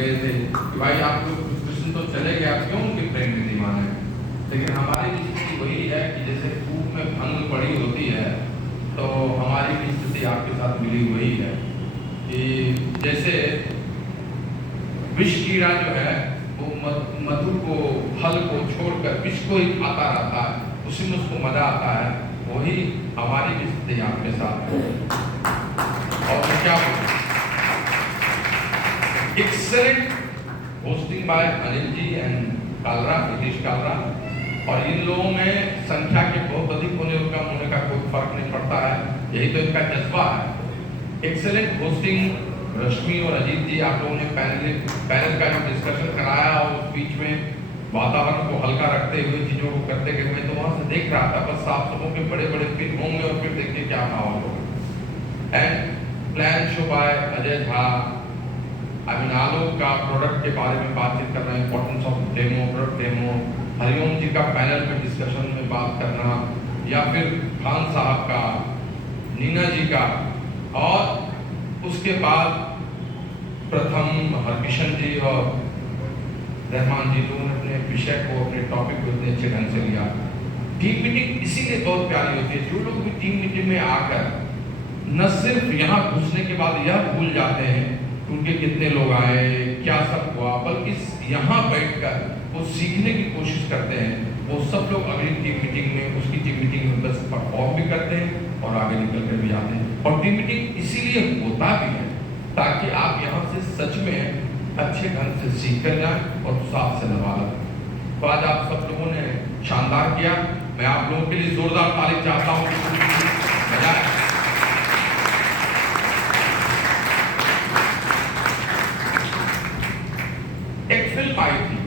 गए थे कि भाई आप लोग कृष्ण तो चले गए, आप क्यों उनके प्रेम में नहीं माने। लेकिन हमारी स्थिति वही है कि जैसे कूप में भंग पड़ी होती है, तो हमारी भी स्थिति आपके साथ मिली हुई है कि जैसे विष कीड़ा जो है वो मधु को, फल को छोड़कर विष को ही खाता रहता है, उसी में उसको मजा आता है। वही हमारी भी स्थिति आपके साथ है। और तो क्या excellent hosting by Anil ji and Kalra, Nitish Kalra, और इन लोगों में संख्या के बहुत अधिक होने और कम होने का कोई फर्क नहीं पड़ता है, यही तो इनका जज्बा है। एक्सेलेंट होस्टिंग रश्मि और अजीत जी, आप लोगों ने पैनल का जो डिस्कशन कराया और बीच में वातावरण को हल्का रखते हुए चीजों को करते गए, मैं तो वहां से देख रहा था, बस आप सबों के बड़े बड़े पिन होंगे और फिर देखिए क्या माहौल होगा। And plan show by Ajay Jha, आलो का प्रोडक्ट के बारे में बातचीत करना, importance of demo, product demo, Hariom ji का पैनल में डिस्कशन में बात करना, या फिर खान साहब का, नीना जी का, और उसके बाद प्रथम हरकिशन जी और रहमान जी लोगों ने अपने विषय को, अपने टॉपिक को इतने अच्छे ढंग से लिया। टीम मीटिंग इसीलिए बहुत प्यारी होती है, जो लोग भी टीम मीटिंग में आकर न सिर्फ यहाँ घुसने के बाद यह भूल जाते हैं कि उनके कितने लोग आए, क्या सब हुआ, बल्कि यहाँ बैठकर वो सीखने की कोशिश करते हैं। वो सब लोग अगली टीम मीटिंग में, उसकी टीम मीटिंग में बस परफॉर्म भी करते हैं और आगे निकल कर भी आते हैं। और टीम मीटिंग इसीलिए होता भी है ताकि आप यहाँ से सच में अच्छे ढंग से सीख कर जाएं और साथ से लगा लें। तो आज आप सब लोगों ने शानदार किया, मैं आप लोगों के लिए जोरदार ताली चाहता हूँ। एक फिल्म आई थी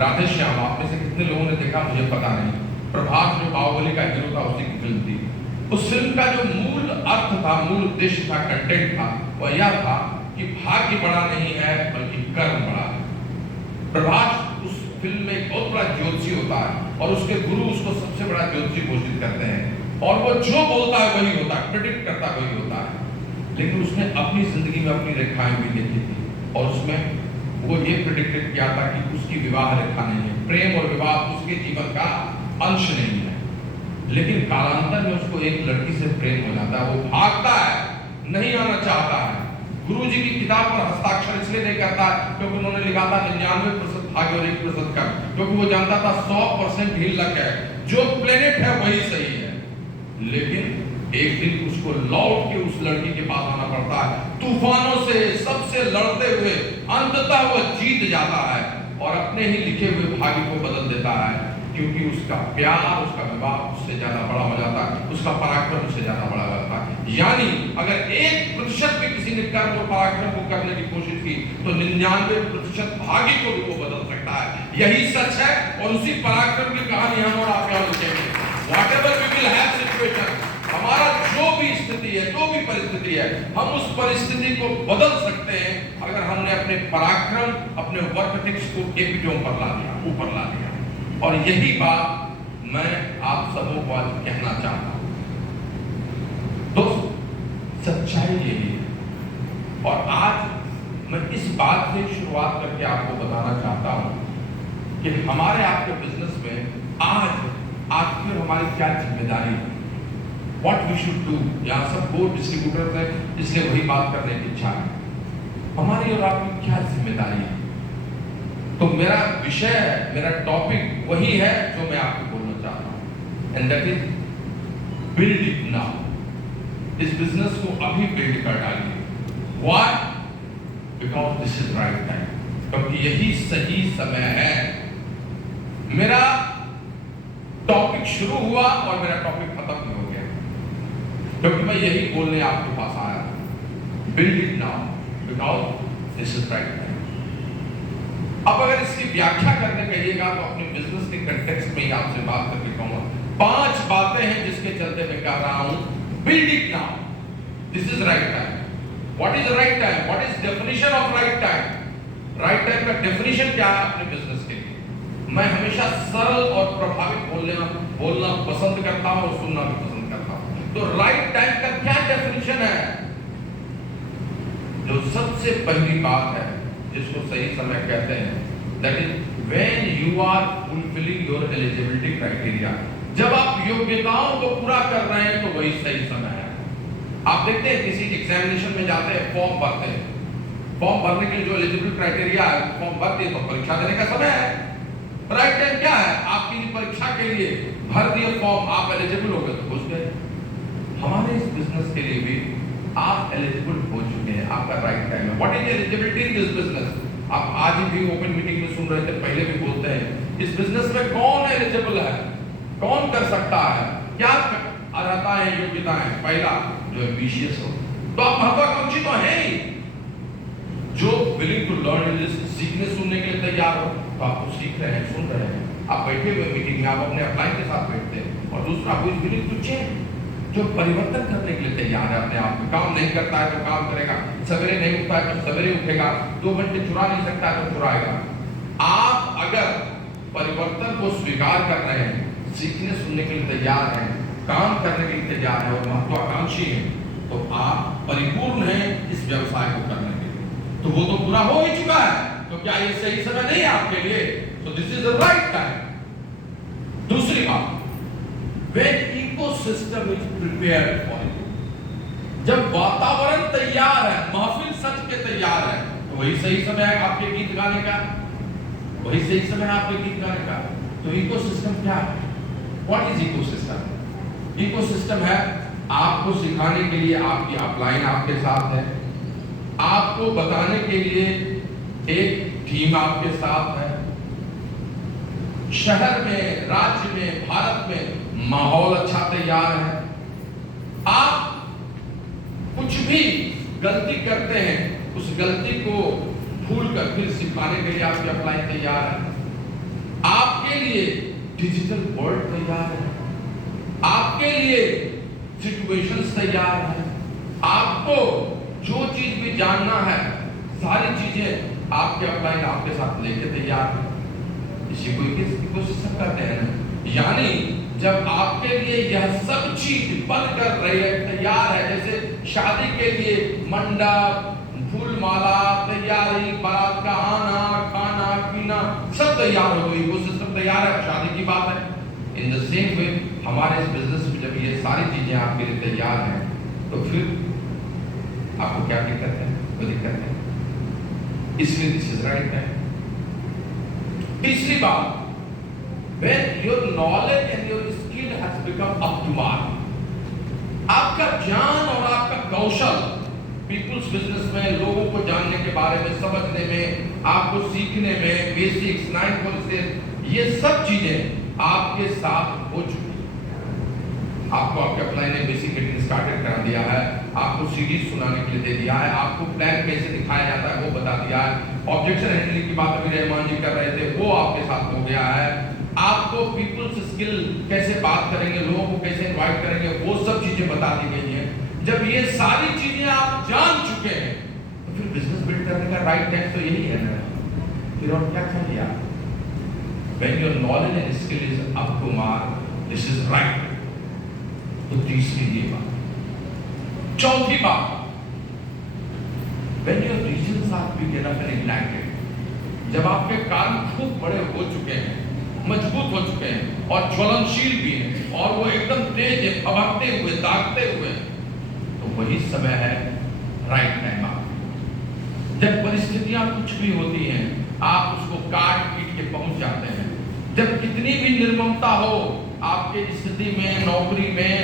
राधे श्याम, आप में से कितने लोगों ने देखा मुझे पता नहीं। प्रभास जो बाहुबली का हीरो था उसी की फिल्म थी। उस फिल्म का जो मूल अर्थ था, मूल उद्देश्य था, कंटेंट था, वह यह था कि भाग्य बड़ा नहीं है बल्कि कर्म बड़ा है। प्रभास उस फिल्म में एक बहुत बड़ा ज्योतिषी होता है और उसके गुरु उसको सबसे बड़ा ज्योतिषी घोषित करते हैं और वो जो बोलता है वही होता है, प्रेडिक्ट करता वही होता है। लेकिन उसने अपनी जिंदगी में अपनी रेखाएं भी देखी थी और उसमें वो ये प्रेडिक्ट किया था कि उसकी विवाह रेखा नहीं है, प्रेम और विवाह उसके जीवन का अंश नहीं है। लेकिन कालांतर में उसको एक लड़की से प्रेम हो जाता है, वो भागता है, नहीं आना चाहता है। गुरुजी की किताब पर हस्ताक्षर इसलिए नहीं करता है क्योंकि उन्होंने लिखा था 99% भाग्य और 1% कर्म, क्योंकि वो जानता था 100% ही लक है, जो प्लेनेट है वही सही है। लेकिन एक दिन उसको लौट के उस लड़की के पास आना पड़ता है, तूफानों से सबसे लड़ते हुए अंततः वो जीत जाता है और अपने ही लिखे हुए भाग्य को बदल देता है, क्योंकि उसका प्यार, उसका विवाह उससे ज्यादा बड़ा हो जाता है, उसका पराक्रम उससे ज्यादा बड़ा हो जाता है। यानी अगर 1% भी किसी ने कर्म और पराक्रम को करने की कोशिश की तो 99% भाग्य को भी वो बदल सकता है। यही सच है और उसी पराक्रम की कहानी हम और आप यहाँ लिखेंगे। Whatever we will have situation, हमारा जो भी स्थिति है, जो भी परिस्थिति है, हम उस परिस्थिति को बदल सकते हैं अगर हमने अपने पराक्रम, अपने वर्क एथिक्स को एपिटोम पर ला दिया, ऊपर ला दिया। और यही बात मैं आप सबों को आज कहना चाहता हूं। दोस्तों, सच्चाई यही है और आज मैं इस बात से शुरुआत करके आपको बताना चाहता हूं कि हमारे आपके बिजनेस में आज आपकी और हमारी क्या जिम्मेदारी है, व्हाट वी शुड डू। यहाँ सब बोर्ड डिस्ट्रीब्यूटर है, इसलिए वही बात करने की इच्छा है। हमारी और आपकी क्या जिम्मेदारी है, तो मेरा विषय, मेरा टॉपिक वही है जो मैं आपको बोलना चाहता हूँ, and that is build it now. इस बिजनेस को अभी बिल्ड कर डालिए। Why? Because this is right time, क्योंकि यही सही समय है। मेरा टॉपिक शुरू हुआ और मेरा टॉपिक खत्म भी हो गया, क्योंकि मैं यही बोलने आपके पास आया, build it now because this is right time. अब अगर इसकी व्याख्या करने कहिएगा तो अपने बिजनेस के कंटेक्स्ट में ही आपसे बात करके कहूंगा। 5 बातें हैं जिसके चलते मैं कह रहा हूं build it now, this is right time. What is right time? What is definition of right time? Right time का डेफिनेशन क्या है अपने बिजनेस के लिए? मैं हमेशा सरल और प्रभावित बोलना पसंद करता हूं और सुनना भी पसंद करता हूं। तो राइट टाइम का क्या डेफिनेशन है? जो सबसे पहली बात है जिसको सही समय कहते हैं, that is when you are fulfilling your eligibility criteria. जब आप योग्यताओं को पूरा कर रहे हैं तो वही सही समय है। आप देखते हैं किसी एग्जामिनेशन में जाते हैं, फॉर्म भरते हैं, फॉर्म भरने के लिए जो एलिजिबिलिटी क्राइटेरिया है, फॉर्म भरते हैं तो परीक्षा देने का समय है। राइट टाइम क्या है? आपकी परीक्षा के लिए भर दिए फॉर्म, आप एलिजिबल हो गए तो घुस गए। हमारे इस बिजनेस के लिए भी आप एलिजिबल हो चुके हैं, आपका राइट टाइम है। What is eligibility in this business? आप आज भी ओपन मीटिंग में सुन रहे थे, पहले भी बोलते हैं, इस बिजनेस में कौन एलिजिबल है, कौन कर सकता है, क्या अर्हता है, योग्यता है? पहला जो एम्बिशियस हो, तो आप महत्वाकांक्षी तो हैं ही, जो विलिंग टू लर्न, सीखने सुनने के लिए तैयार हो, तो आप तो सीख रहे हैं, सुन रहे हैं, आप बैठे हुए मीटिंग में, आप अपने अपलाइन के साथ बैठते हैं। और दूसरा who is willing to change, जो परिवर्तन करने के लिए तैयार है अपने आप में। काम नहीं करता है तो काम करेगा, सवेरे नहीं उठता है तो सवेरे उठेगा, 2 घंटे चुरा नहीं सकता है तो चुराएगा। आप अगर परिवर्तन को स्वीकार कर रहे हैं, सीखने सुनने के लिए तैयार हैं, काम करने के लिए तैयार है और महत्वाकांक्षी हैं, तो आप परिपूर्ण हैं इस व्यवसाय को करने के लिए। तो वो तो पूरा हो ही चुका है, तो क्या ये सही समय नहीं है आपके लिए? तो this is the right time. दूसरी बात, when ecosystem is prepared for you, जब वातावरण तैयार है, महफिल सच के तैयार है, तो वही सही समय है आपके गीत गाने का, वही सही समय है आपके गीत गाने का। तो इकोसिस्टम क्या है? What is ecosystem? इकोसिस्टम है आपको सिखाने के लिए आपकी अपलाइन आपके साथ है, आपको बताने के लिए एक टीम आपके साथ है, शहर में, राज्य में, भारत में माहौल अच्छा तैयार है। आप कुछ भी गलती करते हैं, उस गलती को भूल कर फिर सिखाने के लिए आपकी अपलाइन तैयार है। आपके लिए डिजिटल वर्ल्ड तैयार है, आपके लिए सिचुएशंस तैयार है, आपको जो चीज भी जानना है, सारी चीजें आपके अपलाइन आपके साथ लेके तैयार है। इसी को इकोसिस्टम कहते हैं। यानी जब आपके लिए यह सब चीज बनकर रही है, तैयार है, जैसे शादी के लिए मंडप, फूल माला, तैयारी, बारात का आना, खाना पीना सब तैयार हो गई, इकोसिस्टम तैयार है, शादी की बात है। इन द सेम वे हमारे इस बिजनेस में जब ये सारी चीजें आपके लिए तैयार हैं, तो फिर आपको क्या दिक्कत है? कोई दिक्कत है। इसलिए दिस इज राइट टाइम। तीसरी बात, when your knowledge and your skill has become up to mark, आपका ज्ञान और आपका कौशल पीपल्स बिजनेस में, लोगों को जानने के बारे में, समझने में, आपको सीखने में, बेसिक्स, 9 पॉइंट्स, ये सब चीजें आपके साथ हो चुकी है। आपको आपके अपलाइन ने बेसिक मीटिंग स्टार्टेड करा दिया है, आपको सीरीज सुनाने के लिए दे दिया है, आपको प्लान कैसे दिखाया जाता है वो बता दिया है, ऑब्जेक्शन हैंडलिंग की बात अभी रहमान जी कर रहे थे वो आपके साथ हो गया है, आपको पीपल्स स्किल कैसे बात करेंगे, लोगों को कैसे इनवाइट करेंगे, वो सब चीजें बता दी गई हैं। जब ये सारी चीजें आप जान चुके हैं, तो फिर बिजनेस बिल्ड करने का राइट टाइम तो यही है ना। फिर और क्या चाहिए आप? When your knowledge and skill is up to mark, this is right. तो तीसरी ये बात। चौथी बात, when your regions are big enough and ignited, जब आपके काम खूब बड़े हो चुके हैं, मजबूत हो चुके हैं और ज्वलनशील भी हैं और वो एकदम तेज है, फबकते हुए, दागते हुए, तो वही समय है राइट टाइम आप। जब परिस्थितियां कुछ भी होती हैं, आप उसको काट पीट के पहुंच जाते हैं। जब कितनी भी निर्ममता हो आपके स्थिति में, नौकरी में,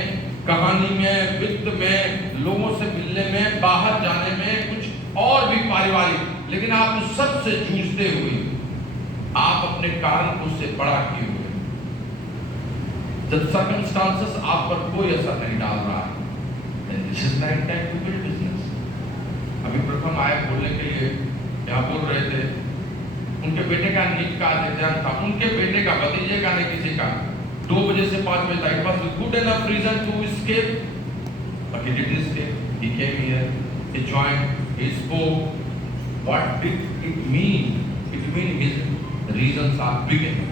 कहानी में, वित्त में, लोगों से मिलने में, बाहर जाने में, कुछ और भी पारिवारिक, लेकिन आप उस सब से जूझते हुए आप अपने कारण को उससे बड़ा किए हुए, जब सर्कमस्टांसेस आप पर कोई असर नहीं डाल रहा है, then this is right time to build business। अभी प्रथम आए बोलने के लिए यहाँ बोल रहे थे, उनके बेटे का नीट का एग्जाम था, उनके बेटे का, भतीजे का, नहीं किसी का, 2 बजे से 5 बजे तक। It was a good enough reason to escape, but he didn't escape. He came here, he joined, he spoke. What did it mean? It means his reasons are big enough.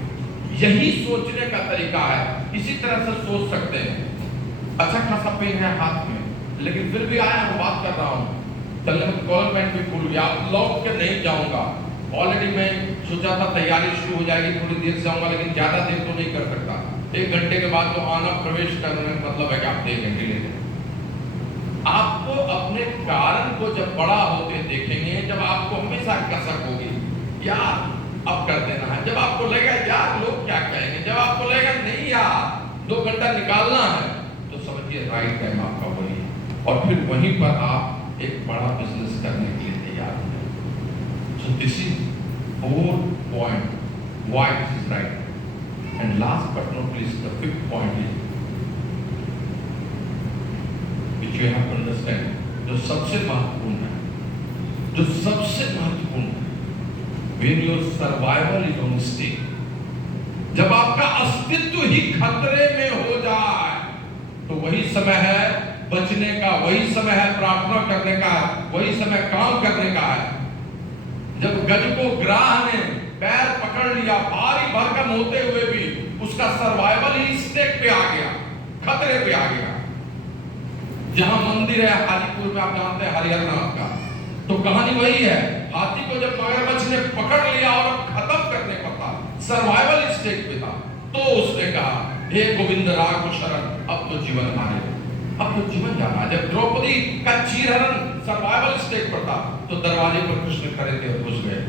यही सोचने का तरीका है। इसी तरह से सोच सकते हैं। अच्छा खासा पेन है हाथ में, लेकिन फिर भी आया, मैं बात कर रहा हूँ। चलने में कॉलर पैंट भी भूल गया, अब लौट के नहीं जाऊंगा। ऑलरेडी मैं सोचा था तैयारी शुरू हो जाएगी, थोड़ी देर से आऊंगा, लेकिन ज्यादा देर तो नहीं कर सकता। 1 घंटे के बाद तो आना प्रवेश करने का मतलब है कि आप 1 घंटे लेते। आपको अपने कारण को जब बड़ा होते देखेंगे, जब आपको हमेशा कसक होगी यार अब कर देना है, जब आपको लगेगा यार लोग क्या कहेंगे, जब आपको लगेगा नहीं यार 2 घंटा निकालना है, तो समझिए राइट टाइम आपका वही है, और फिर वहीं पर आप एक बड़ा बिजनेस करने के लिए तैयार हो जाए। So this is 4th point why this is right. And last but not least, the 5th point is which you have to understand, जो सबसे महत्वपूर्ण है, जो सबसे महत्वपूर्ण है, when your survival is on stake, जब आपका अस्तित्व ही खतरे में हो जाए, तो वही समय है बचने का, वही समय है प्रार्थना करने का, वही समय काम करने का है। जब गज को ग्राह ने पैर पकड़ लिया, भारी भरकम होते हुए भी उसका सर्वाइवल ही स्टेक पे आ गया, खतरे पे आ गया। जहां मंदिर है हाजीपुर में, आप जानते हैं हरिहरनाथ का, तो कहानी वही है। हाथी को जब मगरमच्छ ने पकड़ लिया और खत्म करने को था, सर्वाइवल स्टेक पे था, तो उसने कहा हे गोविंद राघव शरण, अब तो जीवन हारे, अब तो जीवन जाना। जब द्रौपदी का चीरहरण सर्वाइवल स्टेक पर था, तो दरवाजे पर कृष्ण खड़े थे और घुस गए।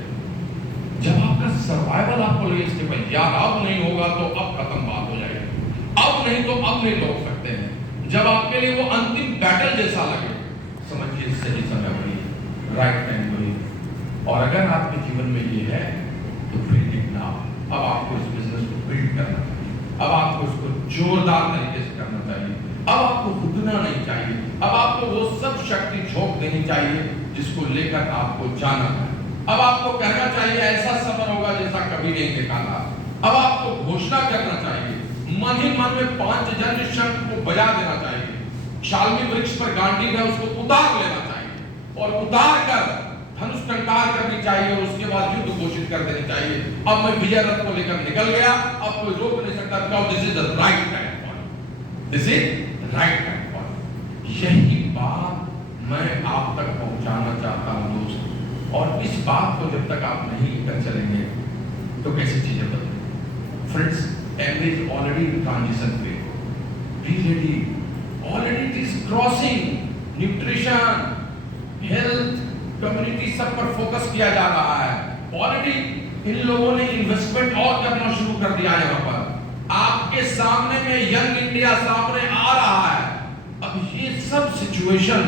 जब आपका सर्वाइवल आपको लगे इसके भाई यार अब नहीं होगा तो अब खत्म बात हो जाएगी, अब नहीं तो अब नहीं लौट सकते हैं, जब आपके लिए वो अंतिम बैटल जैसा लगे, समझिए सही समय वही, राइट टाइम वही। और अगर आपके जीवन में ये है तो बिल्ड इट नाउ। अब आपको इस बिजनेस को बिल्ड करना चाहिए, अब आपको इसको जोरदार तरीके से करना चाहिए, अब आपको रुकना नहीं चाहिए, अब आपको वो सब शक्ति झोंक देनी चाहिए जिसको लेकर आपको जाना है। अब आपको कहना चाहिए ऐसा समय होगा जैसा कभी नहीं देखा था। अब आपको घोषणा करना चाहिए, मन ही मन में 5 जन शंख को बजा देना चाहिए। शाल्मी वृक्ष पर गांडीव है, उसको उतार लेना चाहिए और उतार कर धनुष टंकार करनी चाहिए और उसके बाद युद्ध घोषित कर देनी चाहिए। अब मैं विजय रथ को लेकर निकल गया, अब कोई रोक नहीं सकता। This is the right time, this is right time. यही बात मैं आप तक पहुंचाना चाहता हूं दोस्त, और इस बात को जब तक आप नहीं लेकर चलेंगे तो कैसी चीजें बदलेंगी। Friends, Amway is already in transition पे, be ready, already it is crossing. Nutrition, health, community सब पर फोकस किया जा रहा है। ऑलरेडी इन लोगों ने इन्वेस्टमेंट और करना शुरू कर दिया यहाँ पर। आपके सामने में यंग इंडिया सामने आ रहा है। अब ये सब सिचुएशन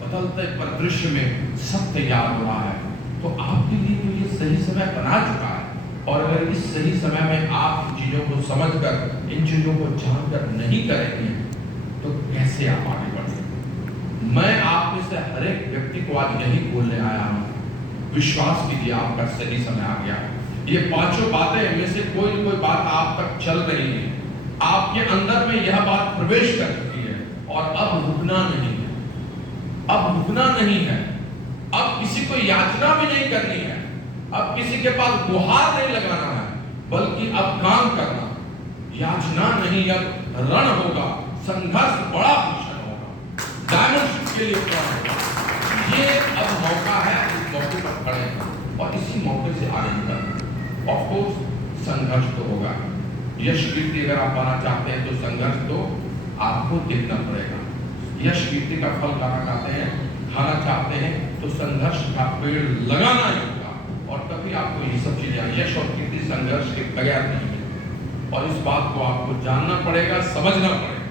बदलते परिदृश्य में सब तैयार हो रहा है, तो आपके लिए तो ये सही समय बना चुका है। और अगर इस सही समय में आप इन चीजों को समझकर, इन चीजों को जानकर नहीं करेंगे तो कैसे आप आगे बढ़ सकते। मैं आप में से हर एक व्यक्ति को आज यही बोलने आया हूं, विश्वास कीजिए आपका सही समय आ गया। ये 5 बातें में से कोई न कोई बात आप तक चल रही है, आपके अंदर में यह बात प्रवेश कर चुकी है, और अब रुकना नहीं है, अब रुकना नहीं है, अब किसी को याचना भी नहीं करनी है, अब किसी के पास गुहार नहीं लगाना है, बल्कि अब काम करना। याचना नहीं, अब रण होगा, संघर्ष बड़ा भीषण होगा, डायमेंशन के लिए क्या होगा। ये अब मौका है, इस मौके पर खड़े हैं और इसी मौके से आगे निकलना। ऑफ कोर्स संघर्ष तो होगा, यश कीर्ति अगर आप पाना चाहते हैं तो संघर्ष तो आपको देखना पड़ेगा। यश कीर्ति का फल खाना चाहते हैं तो संघर्ष का पेड़ लगाना ही होगा, और तभी आपको ये सब चीजें, यश और कीर्ति संघर्ष के बगैर नहीं है, और इस बात को आपको जानना पड़ेगा, समझना पड़ेगा।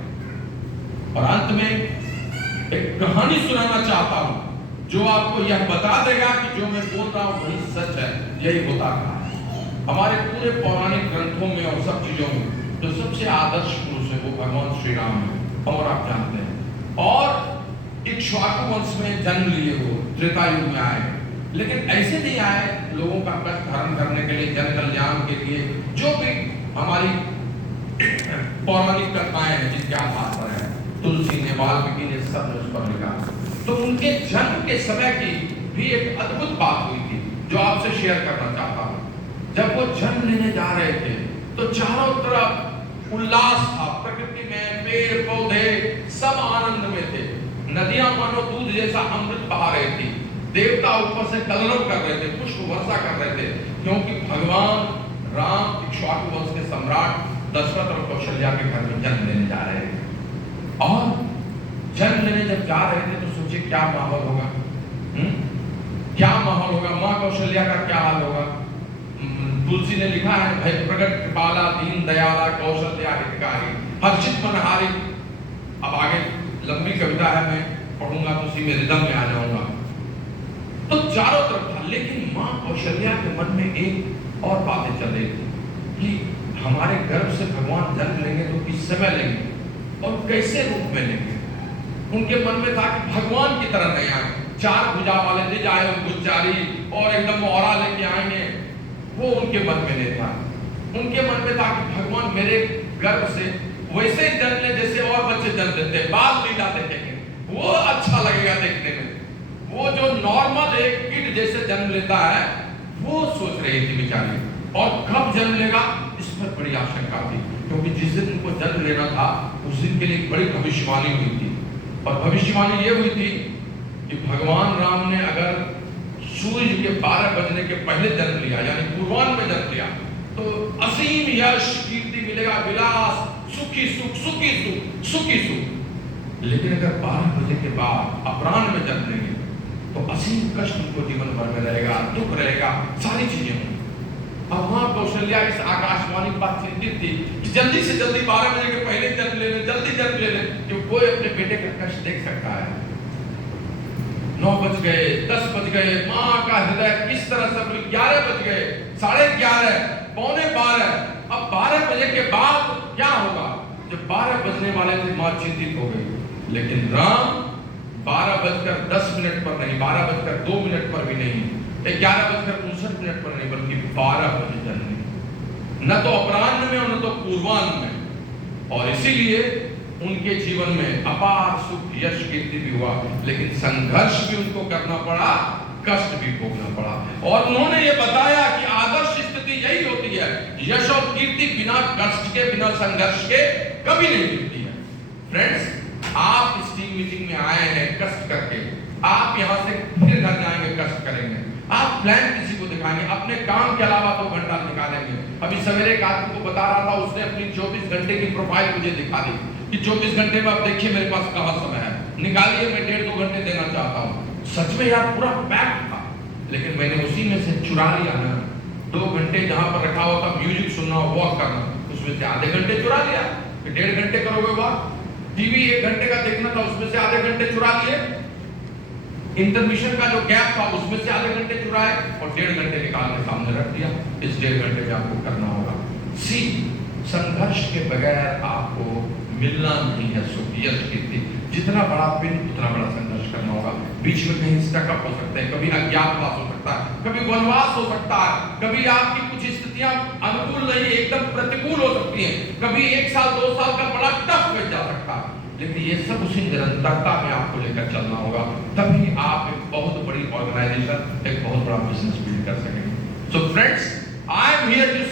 और अंत में एक कहानी सुनाना चाहता हूं जो आपको यह बता देगा कि जो मैं बोल रहा हूं वही सच है, यही होता रहा है। हमारे पूरे पौराणिक ग्रंथों में और सब चीजों में जो सबसे आदर्श पुरुष है वो भगवान श्री राम है, और आप जानते हैं। और इक्ष्वाकु वंश में जन्म लिए वो त्रेता युग में आए, लेकिन ऐसे नहीं आए लोगों का कष्ट हरण करने के लिए, जन कल्याण के लिए। जो भी हमारी पौराणिक कथाएं हैं जिनके आधार पर है, तुलसी ने, वाल्मीकि ने, सब ने उस पर लिखा। तो उनके जन्म के समय की भी एक अद्भुत बात हुई थी जो आपसे शेयर करना चाहता हूं। जब वो जन्म लेने जा रहे थे तो चारों तरफ उल्लास था, प्रकृति में पेड़ पौधे सब आनंद में थे, नदियां मानो दूध जैसा अमृत बहा रही थी, देवता ऊपर से कलरव कर रहे थे, पुष्प वर्षा कर रहे थे, क्योंकि भगवान राम इक्ष्वाकु वंश के सम्राट दशरथ और कौशल्या के घर में जन्म लेने जा रहे थे। और जन्म लेने जब जा रहे थे तो सोचिए क्या माहौल होगा, क्या माहौल होगा, माँ कौशल्या का क्या हाल होगा। तुलसी ने लिखा है, भय प्रगट कृपाला दीन दयाला कौशल्या हितकारी हर्षित मनहारी। अब आगे लंबी कविता है, मैं पढ़ूंगा तो उसी में रिदम में आ जाऊंगा। तो चारों तरफ था, लेकिन माँ कौशल्या के मन में एक और बातें चल रही थी कि हमारे गर्भ से भगवान जन्म लेंगे तो किस समय लेंगे और कैसे रूप में लेंगे। उनके मन में था कि भगवान की तरह नहीं आए, चार भुजा वाले निज आए गुज्जारी और एकदम औरा लेके आएंगे, वो उनके मन में नहीं था। उनके मन में था कि भगवान मेरे गर्भ से वैसे जन्म ले जैसे और बच्चे जन्म लेते हैं, बाल लीला देखेंगे, वो अच्छा लगेगा देखने में। वो जो नॉर्मल एक किड जैसे जन्म लेता है वो सोच रही थी बेचारी। और कब जन्म लेगा इस पर बड़ी आशंका थी, क्योंकि जिस दिन उनको जन्म लेना था उस दिन के लिए एक बड़ी भविष्यवाणी हुई थी। और भविष्यवाणी ये हुई थी कि भगवान राम ने अगर सूर्य के 12 बजने के पहले जन्म लिया, यानी पूर्वाह्न में जन्म लिया, तो असीम यश कीर्ति मिलेगा, विलास, सुखी सुख, सुखी सुख, सुखी सुख। लेकिन अगर 12 बजे के बाद अपराह्न में जन्म लेंगे तो असीम कष्ट उनको जीवन भर में रहेगा, दुख रहेगा, सारी चीजें होंगी। अब माँ कौशल्या इस आकाशवाणी पर चिंतित थी कि जल्दी से जल्दी 12 बजे के पहले जन्म ले ले, जल्दी जन्म ले ले, कि कोई अपने बेटे का कष्ट देख सकता है। 9 बज गए, 10 बज गए, माँ का हृदय किस तरह से 11 बज गए, 11:30, 11:45। अब 12 बजे के बाद क्या होगा? जब 12 बजने वाले थे माँ चिंतित हो गई। लेकिन राम 12:10 पर नहीं, 12:02 पर भी नहीं, 11:59 पर नहीं, बल्कि 12 बजे जन्मे, न तो अपराह्न में और न तो पूर्वाह्न में। और इसीलिए उनके जीवन में अपार सुख, यश, कीर्ति भी हुआ, लेकिन संघर्ष भी उनको करना पड़ा, कष्ट भी भोगना पड़ा। और उन्होंने ये बताया कि आदर्श स्थिति यही होती है, यश और कीर्ति बिना कष्ट के, बिना संघर्ष के कभी नहीं मिलती है। फ्रेंड्स, आप इस टीम मीटिंग में आए हैं कष्ट करके, आप यहाँ से फिर घर जाएंगे कष्ट करेंगे, आप प्लान किसी को दिखाएंगे, अपने काम के अलावा 2 घंटा निकालेंगे। अभी सवेरे एक आदमी को बता रहा था, उसने अपनी 24 घंटे की प्रोफाइल मुझे दिखा दी कि 24 घंटे में आप देखिए मेरे पास कहाँ समय है, निकालिए, मैं 1.5-2 घंटे देना चाहता हूँ। सच में यार पूरा पैक था, लेकिन मैंने उसी में से चुरा लिया ना, 2 घंटे जहाँ पर रखा हुआ था म्यूजिक सुनना, वॉक करना, उसमें से आधे घंटे चुरा लिया। फिर 1.5 घंटे करोगे वॉक, टीवी 1 घंटे का देखना था, उसमें से आधे घंटे चुरा लिए, इंटरमिशन का जो गैप था उसमें से आधे घंटे चुराए और 1.5 घंटे निकाल के सामने रख दिया। इस 1.5 घंटे में आपको करना होगा। सी, संघर्ष के बगैर आपको मिलना नहीं है सुख, यश, कीर्ति। जितना बड़ा पिन उतना बड़ा संघर्ष करना होगा। बीच में कहीं स्टकअप हो सकते हैं, कभी अज्ञातवास हो सकता है, कभी वनवास हो सकता है, कभी आपकी कुछ स्थितियां अनुकूल नहीं, एकदम प्रतिकूल हो सकती हैं, कभी 1 साल 2 साल का बड़ा टफ हो जा सकता है। लेकिन ये सब उसी निरंतरता में आपको लेकर चलना होगा, तभी आप एक बहुत बड़ी ऑर्गेनाइजेशन, एक बहुत बड़ा बिजनेस बिल्ड कर सकेंगे। So friends, I am here to